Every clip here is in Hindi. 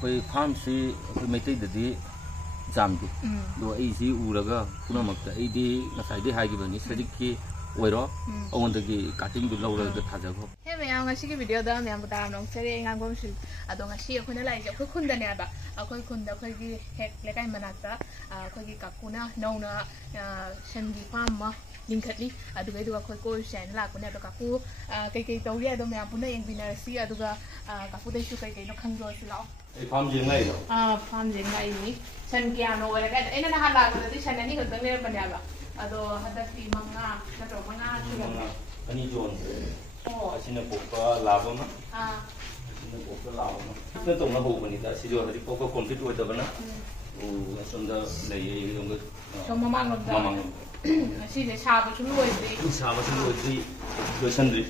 ꯑꯩꯈꯣꯏ ꯐꯥꯔꯝꯁꯤ ꯑꯩꯈꯣꯏ ꯃꯩꯇꯩꯗꯗꯤ ꯖꯥꯝꯗꯤ ꯑꯗꯣ ꯑꯩꯁꯤ ꯎꯔꯒ ꯄꯨꯝꯅꯃꯛꯇ ꯑꯩꯗꯤ ꯉꯁꯥꯏꯗꯤ ꯍꯥꯏꯈꯤꯕꯅꯤ ꯁꯖꯤꯛꯀꯤ ꯑꯣꯏꯔꯣ ꯑꯩꯉꯣꯟꯗꯒꯤ ꯀꯥꯇꯤꯡꯗꯨ ꯂꯧꯔꯒ ꯊꯥꯖꯈꯣ ꯍꯦ ꯃꯌꯥꯝ ꯉꯁꯤꯒꯤ ꯚꯤꯗꯤꯑꯣꯗ ꯃꯌꯥꯝꯕꯨ ꯇꯥꯔꯝꯅ ꯑꯣꯛꯆꯔꯤ ꯑꯉꯥꯡꯒꯣꯝꯁꯨ ꯑꯗꯣ ꯉꯁꯤ ꯑꯩꯈꯣꯏꯅ ꯂꯥꯛꯏꯁꯦ ꯑꯩꯈꯣꯏ ꯈꯨꯟꯗꯅꯦꯕ ꯑꯩꯈꯣꯏ ꯈꯨꯟꯗ ꯑꯩꯈꯣꯏꯒꯤ ꯍꯦꯛ ꯂꯩꯀꯥꯏ ꯃꯅꯥꯛꯇ ꯑꯩꯈꯣꯏꯒꯤ ꯀꯥꯀꯨꯅ ꯅꯧꯅ ꯁꯟꯒꯤ ꯐꯥꯔꯝ ꯑꯃ ꯂꯤꯡꯈꯠꯂꯤ ꯑꯗꯨꯒꯩꯗꯨꯒ ꯑꯩꯈꯣꯏ ꯀꯣꯏꯔꯨꯁꯦ ꯍꯥꯏꯅ ꯂꯥꯛꯄꯅꯦ ꯑꯗꯣ ꯀꯥꯀꯨ ꯀꯩꯀꯩ ꯇꯧꯔꯤ ꯑꯗꯣ ꯃꯌꯥꯝ ꯄꯨꯟꯅ ꯌꯦꯡꯃꯤꯟꯅꯔꯁꯤ ꯑꯗꯨꯒ ꯀꯥꯀꯨꯗꯩꯁꯨ ꯀꯩꯀꯩꯅꯣ ꯈꯪꯗꯣꯛꯑꯁꯤ ꯂꯥꯛꯑꯣ ꯑꯩ ꯐꯥꯔꯝ ꯌꯦꯡꯂꯛꯏꯔꯣ ꯐꯥꯔꯝ ꯌꯦꯡꯂꯛꯏꯅꯤ ꯁꯟ ꯀꯌꯥꯅꯣ ꯑꯣꯏꯔꯒ ꯑꯩꯅ ꯅꯍꯥꯟ ꯂꯥꯛꯄꯗꯗꯤ ꯁꯟ 2 ꯈꯛꯇꯪ ꯂꯩꯔꯝꯕꯅꯦꯕ ꯑꯗꯣ ꯍꯟꯗꯛꯇꯤ 5 ꯅꯠꯇ꯭ꯔꯣ 5 ꯁꯨꯔꯝꯃꯦ 2 ꯌꯣꯟꯈ꯭ꯔꯦ ꯑꯁꯤꯅ ꯄꯣꯛꯄ ꯂꯥꯕ ꯑꯃ ꯑꯁꯤꯅ ꯄꯣꯛꯄ ꯂꯥꯕ ꯑꯃ ꯁꯤꯅ ꯇꯧꯅ ꯍꯧꯕꯅꯤꯗ ꯁꯤꯁꯨ ꯍꯧꯖꯤꯛ ꯄꯣꯛꯄ ꯀꯣꯝꯄ꯭ꯂꯤꯠ ꯑꯣꯏꯗꯕꯅ ꯑꯁꯣꯝꯗ ꯂꯩꯌꯦ ꯑꯩꯒꯤꯗꯣꯝꯗ ꯁꯣꯝ ꯃꯃꯥꯡꯂꯣꯝꯗ ꯑꯁꯤꯁꯦ ꯁꯥꯕꯁꯨ ꯂꯣꯏꯗ꯭ꯔꯤ ꯂꯣꯏꯁꯟꯗ꯭ꯔꯤ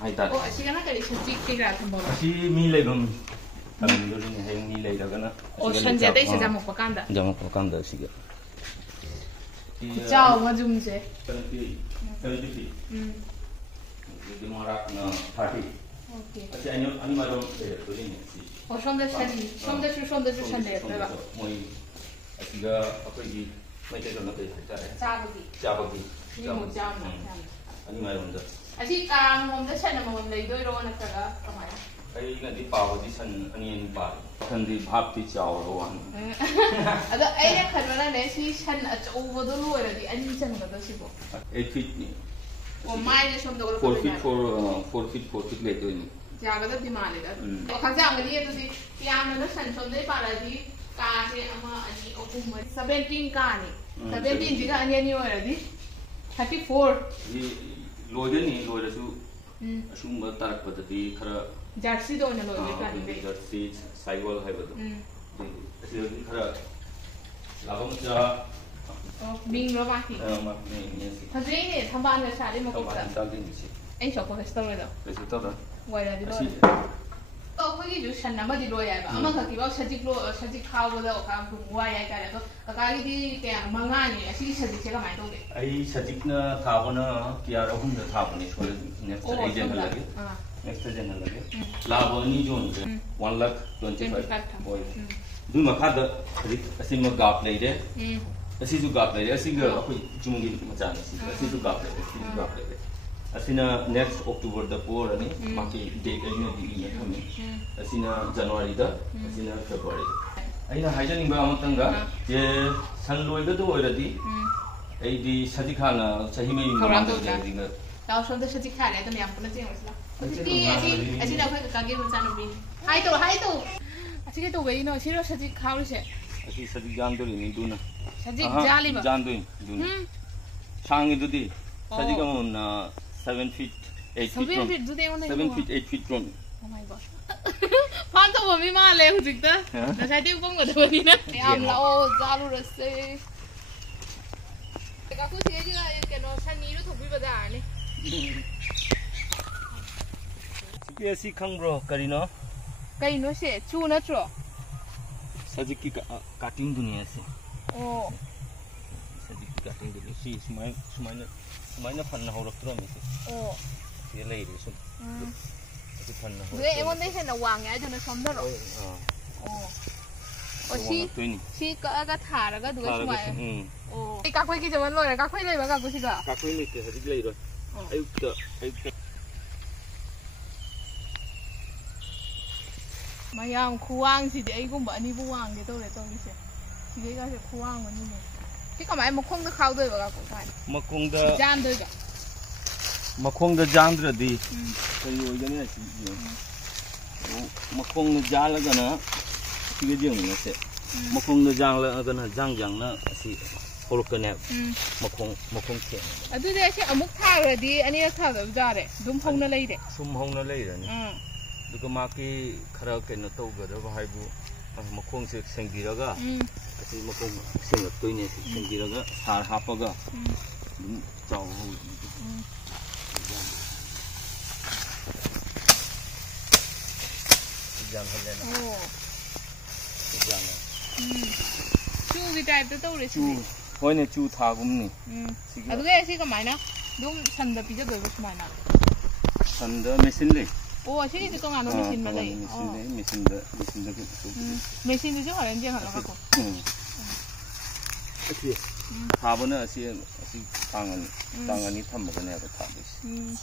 ꯍꯥꯏꯇꯥꯔꯦ ꯑꯣ ꯑꯁꯤꯒꯅ ꯀꯔꯤ ꯁꯖꯤꯛ ꯀꯩꯀꯥ ꯊꯝꯕꯅꯣ ꯑꯁꯤ ꯃꯤ ꯂꯩꯐꯝ ꯊꯝꯗꯣꯔꯤꯅꯦ ꯍꯌꯦꯡ ꯃꯤ ꯂꯩꯔꯒꯅ ꯑꯣ ꯁꯟꯁꯦ ꯑꯇꯩꯁꯦ ꯖꯥꯃꯛꯄ ꯀꯥꯟꯗ ꯁꯤꯒ ꯆꯥꯎ ꯃꯖꯨꯝꯁꯦ 70 ꯃꯔꯥꯛꯅ 30 ओके अच्छा अनि मारो लेरतोनि ओ सोमदसु सन लेरतोबा मोइ असिगा अखोइगी मैते दन कइ हाइतारे चाबगी निमु जाम अनि मारोंदा असि काम मोमदा सन मोम लेइदोइरो नतगा कमाय ai nadi pawadi san ani pa khandi bhapti chawro wan ada ai ne khanwana ne si san achoubodo loiradi ani changada sibo 8 feet ni o mai ne som dogo 4 feet 4 feet le doini jagada dimale da o khajangani adudi piano na san som dei paradi ka se ama ani okum 17 ka ni 17 jiga ani ani oiradi 34 ni loidani loirasu asumba tarakpadadi khara Jersey तो ना लोगे का नहीं जर्सी साइवल है बतो ऐसे खरा लाभम जा बिंग रो बाकी हजे ने थंबान में सारे मको का ऐ शॉको फेस्टल में दो फेस्टल दा वायरा दि लो तो कोई जो सन नंबर दि लो याय बा अमा खकी बा सजिक खाव बदा का गुवा याय का तो कागी दि के मंगा नि असि सजिक से कमाय तो दे ऐ सजिक न थाबना किया रहम द थाबने छोले नेक्स्ट एजेंट लगे नेक्स्ट एजेंट लगे लाभनी जोन 1,25,000 ओय दु मखाद असिम गाप लेरे असिजु गाप लेरे असिगा अखोय जुमुगी मचान असिजु गाप लेरे असिना नेक्स्ट अक्टोबर द पोर अनि माकी डेट अइना दिगि थमे असिना जनवरी द असिना फेब्रुअरी अइना हाइजनिंग बा अमतंगा जे सन लोइगा दो ओइरदी एदी सजिखाना सही में ममान दो दिंगा ताव सोंद सजिखा ले त म्याम पुना जेंगसला ऐसी ना कोई कागे मचान बिन हाय तो ऐसी के तो वही ना सिरो सजिक खाव से ऐसी सजिक जान दो नि दुना सजिक जाली बा जान दो दुना सांगी दुदी सजिक हम 7 feet 8 feet 7 feet दुदे one 7 feet 8 feet from oh my god फान तो मम्मी मा ले हुजिक त नसाइ त्यो बंग गदबनी न याम लाओ जालु रसे काकु सेजी गा केनो सनी रो थोबि बजार ने ऐसी खंग्रो करीनो कईनो से चू नत्रो सजिक की काटिंग दुनिया से ओ सजिक की काटिंग दुनिया सी सुमाइना फन हौरक्तरो मिसे ओ ये लई रे सुम ऐसे फन हो वे एमोन ने से न वांग या जन समदरो ओ सी का थारगा दुगा सुमाय ओ का कोई की जवन लोरे का कोई लेबा का कुसिगा का कोई लेते हजिक लई रो अयुक्त mayam khuang si de gum ba ni bu wang de to le to ni se si de ga se khuang ma ni ne ti ka mai mokong da khaw doi ba ga ko sai mokong da jam doi ga mokong da jang dra di kai yo ga ni si mokong da jala ga na si ga jeng na se mokong da jang la ga na jang na si porok ka ne mokong che adu de se amuk tha ra di ani ra tha da ja re dum hong na lei de sum hong na lei ra ni दुको माकी खरा केनो तौगदब हाइबु मखोंग से संगिरगा असि मखोंग सेंगत तोइने संगिरगा सार हापगा दुम चाव हो जान हले ना ओ जान चू की टाइप तो तौरे चू होइने चू थागुमनी अदुगे असि कमाइना दुम संद पिजे दोइबो सुमाइना संद मेसिन ले 오, 시리즈 동안 메신 말래. 메신도 좀 하는 게 하려고. 아시 타보는 아시 당연히 탐 먹어내야 타듯이.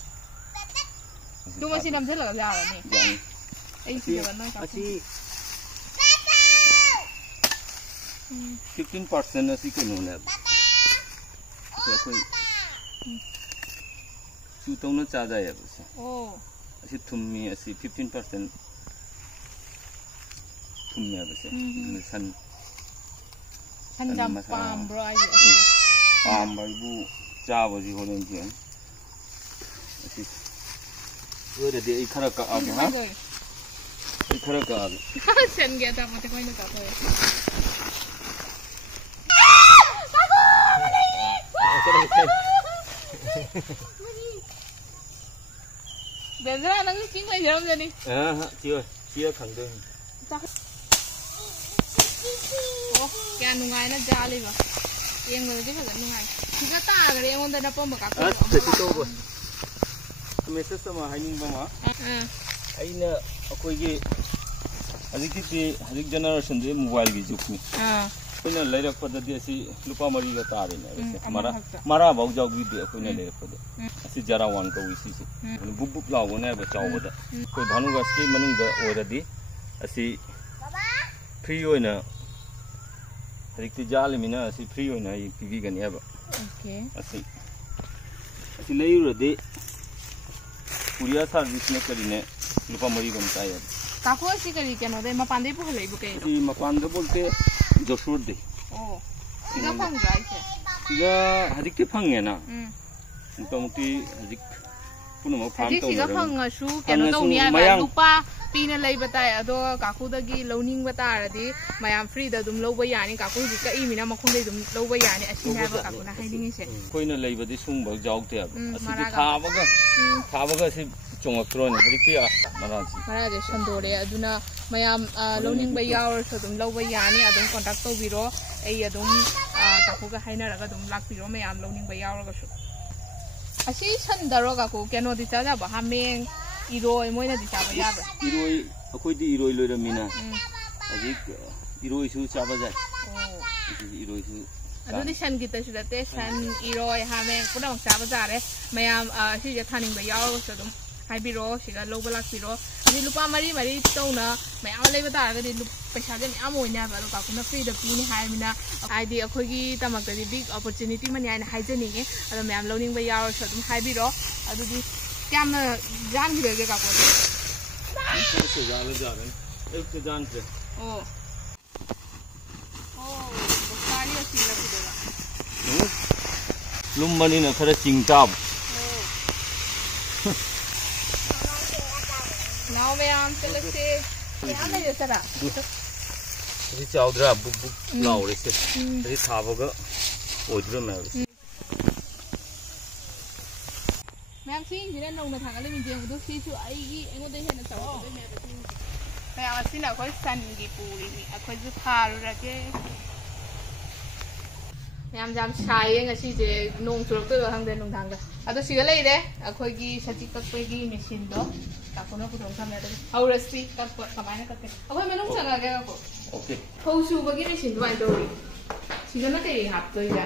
또 메신 남들 나가 자라니. 에이 지금 나 아시 15% 아시 그 노네. 그래서 수동은 짜자야 보세. 오. 아시 툼미 아시 15% 툼미야 보세. 산담 팜브라이. 팜바이부 짜버지 호렌지. 아시 그래도 이 카라카 아게 하. 이 카라카 아게. sen 다 못해 거기는 가 보여. Bendera nang king lay jaram jani. Chưa khẳng định. Oh, kaya nungai na jali ba. Yang mo di ba nungai. Siga ta ga yang onda na pom ba ka. Ito ba. Message sama haning ba ma? Aina akoi gi hazik generation de mobile gi jukni. Koina lairak padati asi lupa mari ga tare na. Mara bau jog gi de koina lairak padati. asi jara wan ko wisi si bub bub la wona ba chaw ba ko dhanu ga ski manung da oradi asi free oina harikti jal mina asi free oina I pv ga ne ba okay asi lei rode kuriya service ne karine lupa mari gam ta ya ka ko si kari ke no de ma pande pu lei bu ke si ma pande bolte josur de oh siga phang gai se siga harikti phang ne na Tongti hazik puno mo farm to siga phang su keno to ni ba lupa pina lei batai ado kaku dagi loning bata radi mayam free da dum lo ba yani kaku ji ka I mina makhong dei dum lo ba yani asi na ba kaku na haiding se koina lei ba di sung ba jaw te asi di tha ba ga si chong akro ni ri maraji sandore aduna mayam loning ba yaw so dum lo ba yani adum contact to biro ei adum kaku ga haina ra ga dum lak biro mayam loning ba yaw ga su Asi sandaro ka ko keno di cha ba hameng iroi moina di cha ba ya ba iroi akoi di iroi loi ramina ajik iroi su cha ba ja iroi su adu di san gita su da te san iroi hameng puna cha ba ja re mayam si je thaning ba yaw so dum hai biro siga lo ba lak biro ani lupa mari to na mayam lei ba ta ga di paisa je mayam oina ba ka ko na free da pi ni hai mina ID akoi gi tamak da di big opportunity mani ai na hai jani nge adu mayam loning ba yaw so dum hai biro adu di kyam na jan gi ge ka ko se ja le ja ek te jan se oh bokali o sila ku de la lumbani na khara chingtab now mayam chale se mayam le sara ri chawdra buk buk law re se ri thaba ga oidra ma Ma'am si jina nong na thang le min jeng du si chu ai gi engo de hen na chaw de me ba si kaya asin a khoi san gi puri ni a khoi ju tharu ra ke Ma'am jam sai nga si je nong churok to hang de nong thang da ado si ga lei de a khoi gi sachi kak pe gi machine do ka ko no ko dong tham ya de aur si kak ka mai na kak a khoi menung changa ga ko okay khou su ba gi machine do ai do ri si ga na ke hap to ya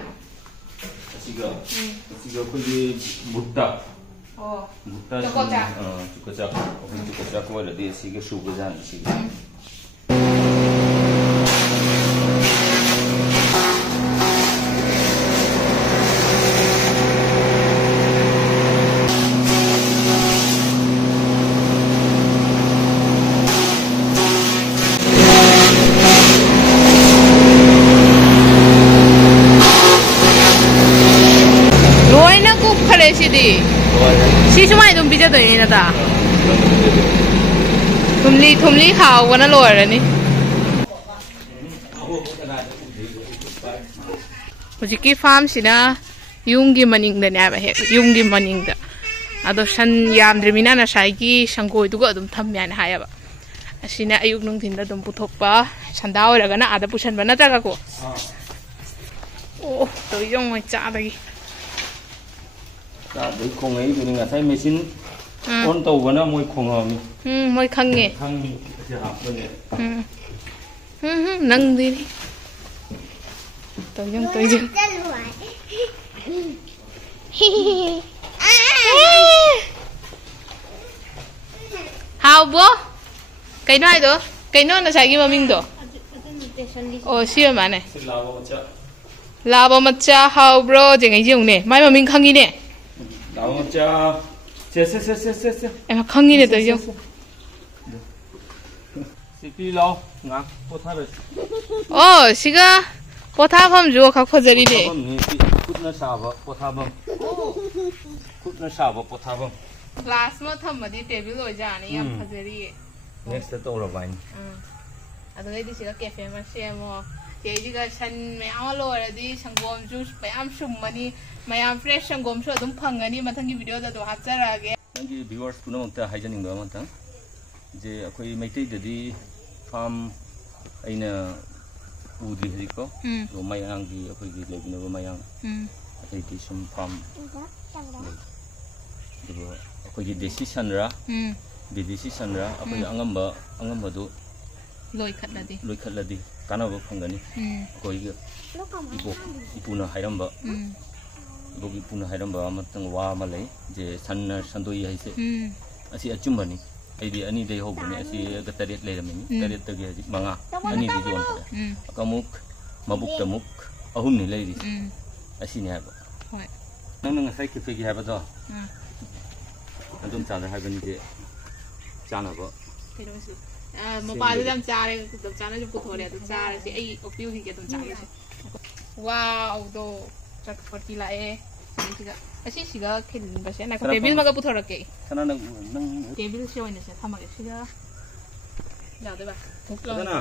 siga khoi butta oh butta cukup cak ko la de siga shu ga jan siga Si cuma itu bisa tuh ini nata. Thumli khao wana lor ni. Hujiki farm sina yungi maning da nya ba he yungi maning da. Ado san yam drimina na sai gi sangoi tu ga dum tham ya na ha ya ba. Asina ayuk nung thin da dum puthok pa sanda ora ga na ada pusan ba na ta ga ko. Oh, to yong mai cha da gi. Đấy không ấy thì ngà thấy machine on tàu vẫn là môi khổng hòm môi khăng nghề khăng thì học bên này nâng đi tôi dưng hào bố cái nói đó cái nó chạy cái mà mình đó siêu mà này lava matcha hào bro thì cái gì này mai mà mình khăng gì nè lava matcha xe em khăng gì nè tôi dưng đi lâu ngang cô thà rồi siga cô thà không rùa khắc phật gì đấy cút nó xào vào cô thà bông cút nó xào vào cô thà bông last month thầm mà đi table rồi ra này em phật gì next to là vậy cái gì siga cafe mà xem mà cái gì cái sân mấy ao lôi rồi đi sang gom juice mấy am sum mà đi mấy am fresh sang gom số đúng phăng cái đi mà thằng cái video đó tôi hát ra cái thằng cái viewers cũng nói ta hay cho những người mà thằng जे अखोई मैतई ददी फार्म अइना उदी हरिको रो मयांग की अखोई की लेबिनो मयांग अतै की सम फार्म दबो अखोई की देसी सनरा विदेशी सनरा अखोई अंगम दो लोइ खतलदी कानाबो फंगनी अखोई इपुना हाइरंबा इबोगी पुना हाइरंबा मतंग वा मलै जे सन संदोई हाइसे असि अचुम्बनी अभी अनी दे हो बने ऐसी गतरियत ले रहे हैं तरियत तक है मंगा अनी दी जोन पर कमुक मबुक तमुक अहुम नहीं ले रही ऐसी नहीं है बा नंग नंग साइक किफे की है बता तुम चादर है बनी जे चाना बा मोबाइल जम चारे तुम चाना जो पुथो रहे तो चारे से ऐ ओपीयू की के तुम चारे से वाव दो चटपटी लाए असी सिगा खिन बसे ना टेबल मगा पुथो रखे सना नंग टेबल से होने से थमगे सिगा जादे बा सना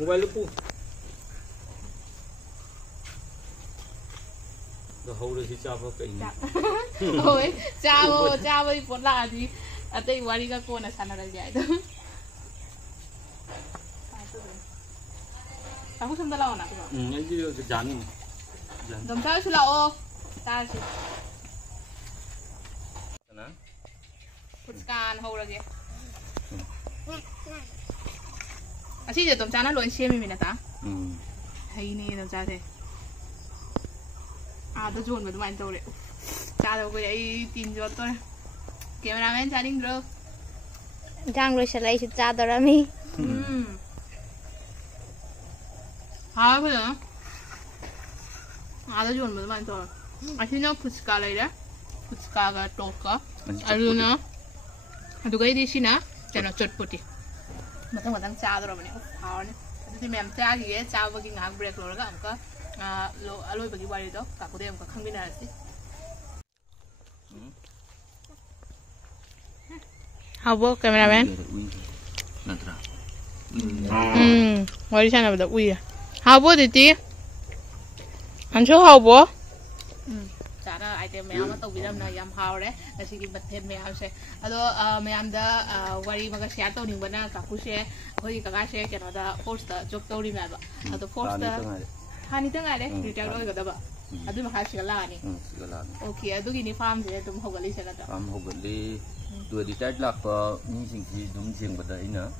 मोबाइल पु तो हौरे से चाबो कई ओए चाबो पोला आदि अतै वारी का कोना सना रह जाए तो aku sudah lawan aku. Ini janin. Dom saya sudah oh, tahu. Sana. Putuskan hau lagi. Asyik je dom sana luan siapa mina ta? Hari ni dom sana se. Ada jual betul main tahu le. Cara aku jadi tin jual tu. Kameraman cari dulu. Jangan lupa like dan share kami. हाँ बोलो आधा जोन में तो मैं तो ऐसे ना फुचका ले रहा फुचका का टॉप का अरे ना तो कहीं देशी ना चलो चटपटी मतलब चादर बने हाँ ने तो मैं हम चाह गए चाह बगी आग ब्रेक लो लगा हमका लो आलू बगी वाली तो काकू दे हमका खंग भी ना रहती हाँ वो कैमरामैन वाली चैनल बता उई है hào bố đi ăn số hào bố chả là ai tìm mẹ mà tàu bị đâm này yam hào đấy là chỉ bật thêm mẹ sẽ ado mẹ ăn đã wari mà cái xe tàu những bên nào cả khu xe thôi cả xe cái nó đã force chụp tàu đi mẹ vậy ado force hai ní tiếng ai đấy đi theo đôi cái đó vậy ado mà khai xe là này ok ado cái ní farm thì tụm học cái gì sẽ là farm học cái gì đuôi đi trái lạc những gì đúng riêng bên đấy nữa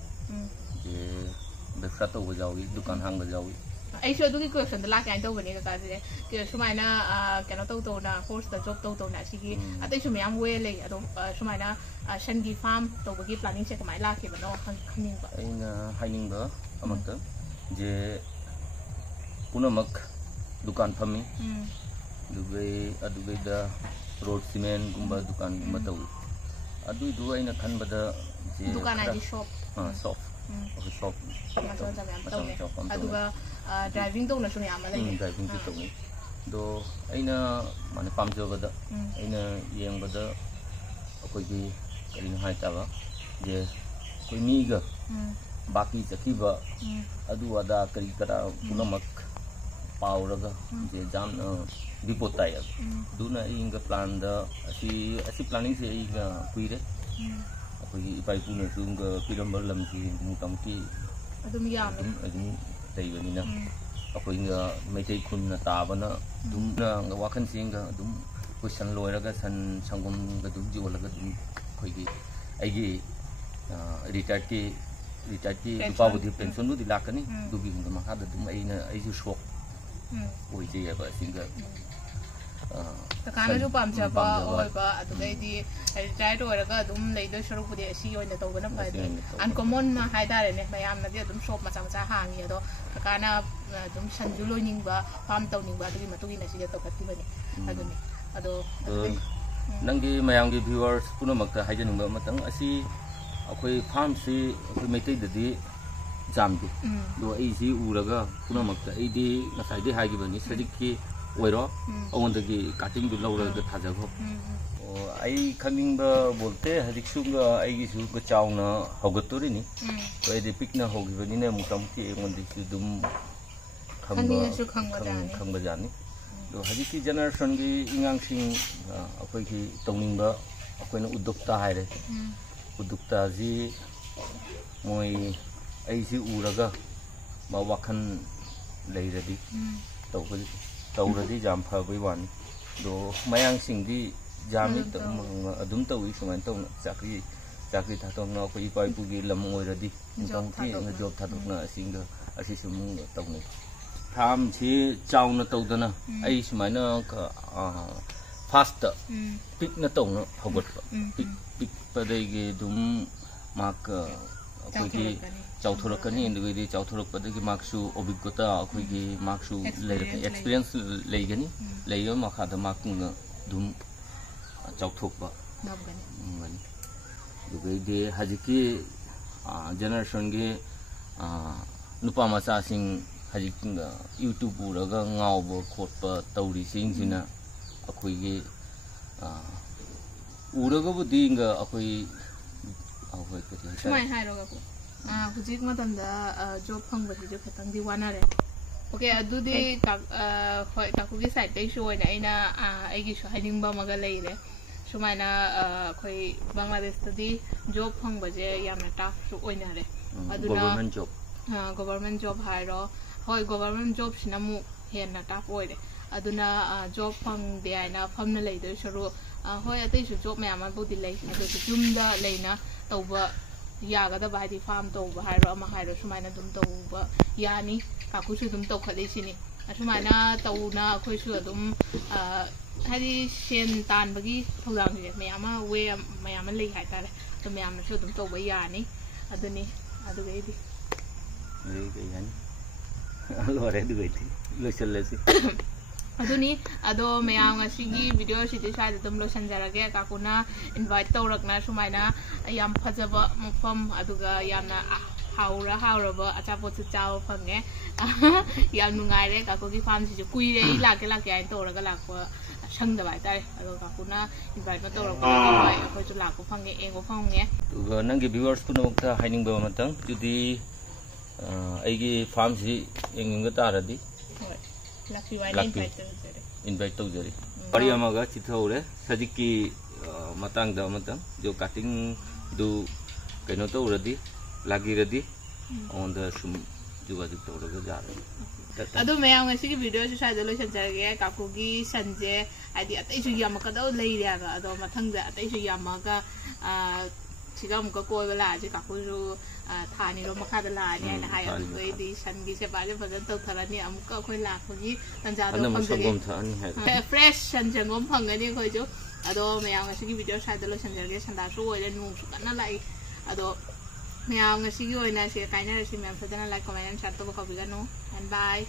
thì được phát tàu vào cái dukaan hàng vào aiช่วยดูกี่คนสันตลาดการตัววันนี้ก็การสิเกี่ยวสมัยน่ะแกเราตัวน่ะโพสต์จบตัวน่ะสิกี้อาทิตย์สมัยยังเวเลยอ่ะตัวสมัยน่ะชันกีฟาร์มตัวเมื่อกี้ planning เช็คหมายลากเก็บมันเอาข้างนิ่งแบบไอ้น่ะให้นิ่งเบอร์เอามาตัวเจปุ่นมักดุการพามีดูไปเดาโรดซีเมนต์กุมบาดุการมาตัวดูไอ้น่ะขันบดาเจดุการอะไรที่ช็อปshop macam macam ni. Aduga driving tu nak sunyi amal lagi. Driving tu ni. Do, aina mana pam jo benda, aina yang benda, aku ni kali ni hai tawa, je, aku ni ga, baki cakap ba, adu ada kali kara punamak, power ga, je jam dipotai ya. Duna inga plan da, asi planning se inga kuire. Pergi ipai pun itu ke film berlam si mungkin ki. Aduh miam. Aduh tay bani na. Aku inga metai kun na tawa na. Dum na wakan si inga dum question lawyer ka san sanggom ka dum jual ka dum ꯑꯩꯈꯣꯏꯒꯤ ꯑꯩꯒꯤ ꯔꯤꯇꯥꯌꯔꯗꯀꯤ ꯅꯨꯄꯥꯕꯨꯗꯤ ꯄꯦꯟꯁꯟꯕꯨꯗꯤ ꯂꯥꯛꯀꯅꯤ ꯑꯗꯨꯒꯤ ꯃꯈꯥꯗ ꯑꯗꯨꯝ ꯑꯩꯁꯨ ꯁꯣꯛ ꯑꯣꯏꯖꯩꯑꯕ ꯑꯁꯤꯒ ꯀꯀꯥꯅꯁꯨ ꯄꯥꯝꯖꯕ ꯑꯣꯏꯕ ꯑꯗꯨꯗꯩꯗꯤ ꯔꯤꯇꯥꯌꯔ ꯑꯣꯏꯔꯒ ꯑꯗꯨꯝ ꯂꯩꯗꯣꯏ ꯁꯔꯨꯛꯄꯨꯗꯤ ꯑꯁꯤ ꯑꯣꯏꯅ ꯇꯧꯕꯅ ꯐꯗꯤ ꯑꯟꯀꯣꯃꯟ ꯍꯥꯏꯇꯥꯔꯦꯅꯦ ꯃꯌꯥꯝꯅꯗꯤ ꯑꯗꯨꯝ ꯁꯣꯞ ꯃꯆꯥ ꯃꯆꯥ ꯍꯥꯡꯉꯤ ꯑꯗꯣ ꯀꯀꯥꯅ ꯑꯗꯨꯝ ꯁꯟꯁꯨ ꯂꯣꯏꯅꯤꯡꯕ ꯐꯥꯔꯝ ꯇꯧꯅꯤꯡꯕ ꯑꯗꯨꯒꯤ ꯃꯇꯨꯡ ꯏꯟꯅ ꯁꯤꯗ ꯇꯧꯈꯠꯈꯤꯕꯅꯤ ꯑꯗꯨꯅꯤ ꯑꯗꯣ ꯅꯪꯒꯤ ꯃꯌꯥꯝꯒꯤ ꯚ꯭ꯌꯨꯋꯔꯁ ꯄꯨꯝꯅꯃꯛꯇ ꯍꯥꯏꯖꯅꯤꯡꯕ ꯑꯃꯇꯪ ꯑꯁꯤ ꯑꯩꯈꯣꯏ ꯐꯥꯔꯝꯁꯤ ꯑꯩꯈꯣꯏ ꯃꯩꯇꯩꯗꯗꯤ ꯖꯥꯝꯗꯤ ꯑꯗꯣ ꯑꯩꯁꯤ ꯎꯔꯒ ꯄꯨꯝꯅꯃꯛꯇ ꯑꯩꯗꯤ ꯉꯁꯥꯏꯗꯤ ꯍꯥꯏꯈꯤꯕꯅꯤ ꯁꯖꯤꯛꯀꯤ ꯑꯣꯏꯔꯣ ꯑꯩꯉꯣꯟꯗꯒꯤ ꯀꯥꯇꯤꯡꯗꯨ ꯂꯧꯔꯒ ꯊꯥꯖꯈꯣ ꯑꯩ ꯈꯪꯅꯤꯡꯕ ꯕꯣꯜꯇꯦ ꯍꯧꯖꯤꯛꯁꯨꯒ ꯑꯩꯒꯤꯁꯨ ꯆꯥꯎꯅ ꯍꯧꯒꯠꯇꯣꯔꯤꯅꯤ ꯑꯩꯗꯤ ꯄꯤꯛꯅ ꯍꯧꯈꯤꯕꯅꯤꯅ ꯑꯃꯨꯛꯇꯤ ꯑꯩꯉꯣꯟꯗꯁꯨ ꯑꯗꯨꯝ ꯈꯪꯕꯖꯥꯠꯅꯤ ꯑꯗꯣ ꯍꯧꯖꯤꯛꯀꯤ ꯖꯦꯅꯦꯔꯦꯁꯟꯒꯤ ꯑꯉꯥꯡꯁꯤꯡ ꯑꯩꯈꯣꯏꯒꯤ ꯇꯧꯅꯤꯡꯕ ꯑꯩꯈꯣꯏꯅ ꯎꯗꯣꯛꯇ ꯍꯥꯏꯔꯦ ꯎꯗꯣꯛꯇꯥꯁꯤ ꯃꯣꯏ ꯑꯩꯁꯤ ꯎꯔꯒ ꯋꯥꯈꯜ ꯂꯩꯔꯗꯤ ꯇꯧꯔꯗꯤ ꯌꯥꯝ ꯐꯕꯩ ꯋꯥꯅꯤ ꯑꯗꯣ ꯃꯌꯥꯡꯁꯤꯡꯗꯤ ꯖꯥꯝꯅꯤ ꯑꯗꯨꯝ ꯇꯧꯏ ꯁꯨꯃꯥꯏꯅ ꯇꯧꯅ ꯆꯥꯀ꯭ꯔꯤ ꯊꯥꯗꯣꯛꯅ ꯑꯩꯈꯣꯏ ꯏꯄꯥ ꯏꯄꯨꯒꯤ ꯂꯝ ꯑꯣꯏꯔꯗꯤ ꯖꯣꯕ ꯊꯥꯗꯣꯛꯅ ꯑꯁꯤꯁꯨ ꯇꯧꯅꯩ ꯐꯥꯔꯝꯁꯤ ꯆꯥꯎꯅ ꯇꯧꯗꯅ ꯑꯩ ꯁꯨꯃꯥꯏꯅ ꯐꯥꯁꯇ ꯄꯤꯛꯅ ꯇꯧꯅ ꯍꯧꯒꯠꯄ ꯄꯤꯛꯄꯗꯒꯤ ꯑꯗꯨꯝ ꯑꯩꯈꯣꯏꯒꯤ ꯆꯥꯎꯊꯣꯔꯛꯀꯅꯤ ꯑꯗꯨꯒꯗꯤ ꯆꯥꯎꯊꯣꯔꯛꯄꯗꯒꯤ ꯃꯥꯛꯁꯨ ꯑꯣꯕꯤꯒꯣꯇꯥ ꯑꯩꯈꯣꯏꯒꯤ ꯃꯥꯛꯁꯨ ꯂꯩꯔꯛꯀꯅꯤ ꯑꯦꯛꯁꯄꯤꯔꯤꯌꯦꯟꯁ ꯂꯩꯒꯅꯤ ꯂꯩꯕ ꯃꯈꯥꯗ ꯃꯥꯛꯅ ꯑꯗꯨꯝ ꯆꯥꯎꯊꯣꯛꯄ ꯉꯝꯒꯅꯤ ꯑꯗꯨꯒꯩꯗꯤ ꯍꯧꯖꯤꯛꯀꯤ ꯖꯦꯅꯦꯔꯦꯁꯟꯒꯤ ꯅꯨꯄꯥ ꯃꯆꯥꯁꯤꯡ ꯍꯧꯖꯤꯛ ꯌꯨꯇ꯭ꯌꯨꯕ ꯎꯔꯒ ꯉꯥꯎꯕ ꯈꯣꯠꯄ ꯇꯧꯔꯤꯁꯤꯡꯁꯤꯅ ꯑꯩꯈꯣꯏꯒꯤ ꯎꯔꯒꯕꯨꯗꯤ ꯑꯩꯈꯣꯏ ꯁꯨꯃꯥꯏꯅ ꯍꯥꯏꯔꯣꯒ ꯍꯧꯖꯤꯛ ꯃꯇꯝꯗ ꯖꯣꯕ ꯐꯪꯕꯁꯤꯁꯨ ꯈꯤꯇꯪꯗꯤ ꯋꯥꯅꯔꯦ ओके अदुदी होय काकुगी साइड दैसु होयना अइना आइगिसु हाइनिंगबा मगा लैरे सुमाइना खोइ बांग्लादेश तदी जॉब फंगबजे यामना टाफ सु ओइना रे अदुना गवर्नमेंट जॉब हाइरो होय गवर्नमेंट जॉब सिनामु हेना टाफ ओइरे अदुना जॉब फंगदे आइना फमना लैदो सरो होय अतैसु जॉब मयामा बुदि लै अदु जुमदा लैना तौबा यागदबा हाइदि फार्म तौबा हाइरो अमा हाइरो सुमाइना दुम तौबा यानी काकुसु दुम तौखलेसिनी असुमाइना तौना अखोइसु अदुम हाइदि सेन तानबगी थौदांगे मयामा वे मयामा लै हाइतारे तो मयामसु दुम तौबा यानी अदुनी अदुगैदि लोरे दुगैदि लोसललेसि अदुनी अदो मयाम ngasiगी video sidi sai dum lo sanjarage kakuna invite tawrakna sumaina yam phajaba mafam aduga yamna hauraba achapot chu chaw phange yam nungaire kakugi farm si kuire lake ain tawraga lakpa sangda bai tai ado kakuna invite ma tawrakna bai akoi chu lakko phange engo phange tuga nangi viewers punamukta haining ba matang judi aigi farm si enginga taradi invite tawjari pari amaga chithore sajiki matang da matang jo cutting do kaino tawradi lagiradi on the sum juga tawraga jare adu mayam ngasi ki video su sai dolo sanjarage kakugi sanje adi atai su yamaka do leira ga ado mathang da atai su yamaka siga muka ko bala ji kakuju thani ro makha da la ni na hai ai di sangi se ba je bajan tau tharani amuka khoi la khogi tanja do phang fresh sanjangom phangani khoi jo ado mayam ngasi ki video sai dolo sanjarage sanda su oile nu su kana lai ado mayam ngasi ki oina se kaina resi mem fadana like comment and share to ko bigano and bye